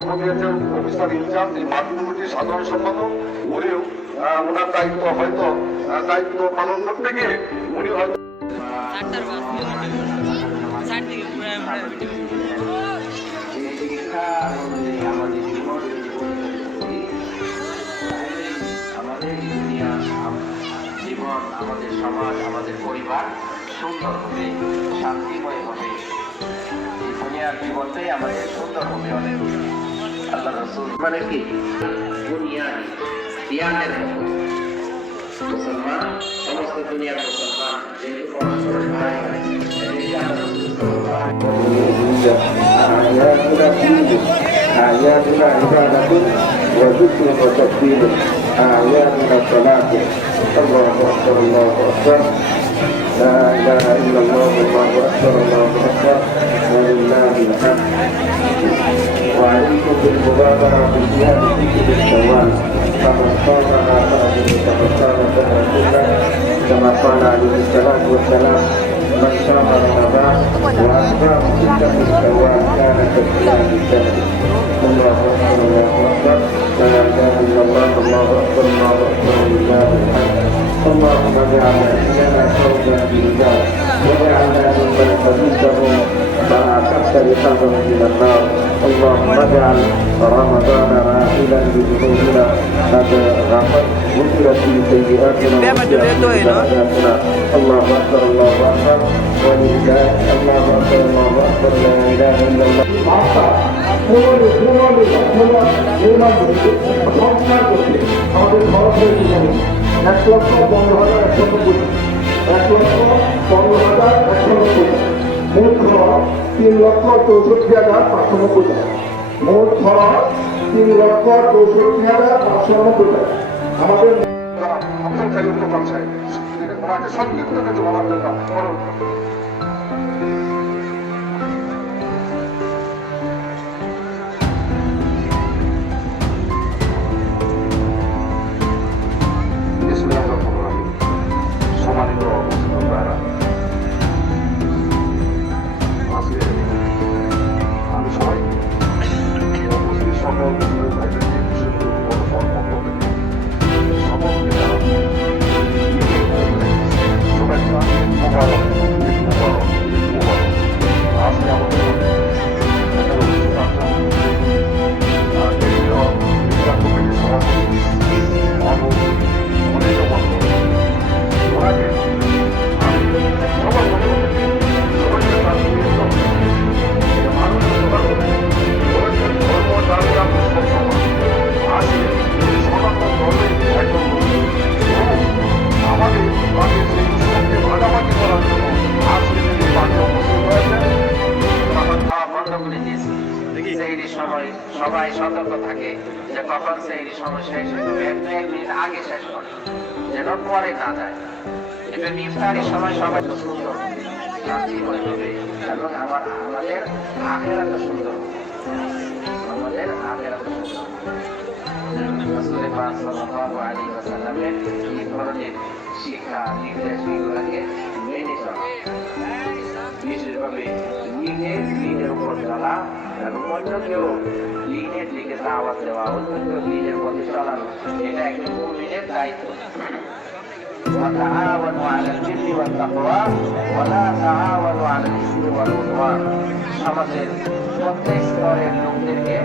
Officer in charge এই market কমিটির সাধারণ সম্পাদক উনিও ওনার দায়িত্ব পালন করতে গিয়ে উনি হয়তো জীবন, আমাদের সমাজ, আমাদের পরিবার সুন্দর হবে, শান্তিময় হবে। এই দুনিয়ার জীবনটাই আমাদের সুন্দর হবে অনেক। আল্লাহ রাসূল মানে কি জ্ঞানের মুসলমান, সমস্ত দুনিয়ার মুসলমান যেহেতু পরস্পর ভাই آياتنا عبادة وذكر وتكبير آياتنا صلاة الله أكبر الله أكبر لا إله إلا الله الله أكبر الله أكبر ولله الحمد وعليكم بالمبادرة بزيادة ذكر الشوال فمن قامها فأجر فمن قام فلا كله كما قال عليه الصلاة والسلام من صام رمضان وأتباع ستة من شوال كان كصيام الدهر الله أكبر الله أكبر لا إله إلا الله الله أكبر الله أكبر ولله الحمد اللهم اجعلنا إننا فوزا برجال واجعلنا ممن تزيدهم مع كسر قدم من النار اللهم اجعل رمضان راحلا بذنوبنا قد غفرت في سيئاتنا وسيئاتنا الله أكبر الله أكبر ولله الله أكبر الله أكبر لا إله إلا الله আমাদের ভারতের জীবনে 1,15,190 1,15,190 মোট খরচ 3,64,590 টাকা। মোট খরচ 3,64,590 টাকা। আমাদের ওনাকে সংক্ষিপ্ত কিছু বলার জন্য অনুরোধ করব। সম্মানিত মুসলিমরা, আজকে আমি সবাই উপস্থিত সকল মুসলিম ভাইদেরকে সকলকে শুভেচ্ছা মোবারক আজকে আমাদের সবাই সতর্ক থাকে যে কখন সেই সময় শেষ হয়ে যাবে, 1-2 মিনিট আগে শেষ করে যেন পরে না যায়। এটা ইফতারের সময় সবাই সুন্দর শান্তিময় হবে এবং আমাদের আখিরাত সুন্দর হবে, আমাদের আখিরাত সুন্দর হবে। রাসূল পাক সাল্লাল্লাহু আলাইহি ওয়াসাল্লামের এই ধরনের শিক্ষা নির্দেশ এগুলোকে মেনে চলা, বিশেষভাবে দিনের উপর চলা এবং অন্যকেও দিনের দিকে দাওয়াত দেওয়া, অন্যকেও দিনের পথে চালানো, এটা একজন মুমিনের দায়িত্ব। وتعاونوا على البر والتقوى ولا تعاونوا على الإثم والعدوان। সমাজের প্রত্যেক স্তরের লোকদেরকে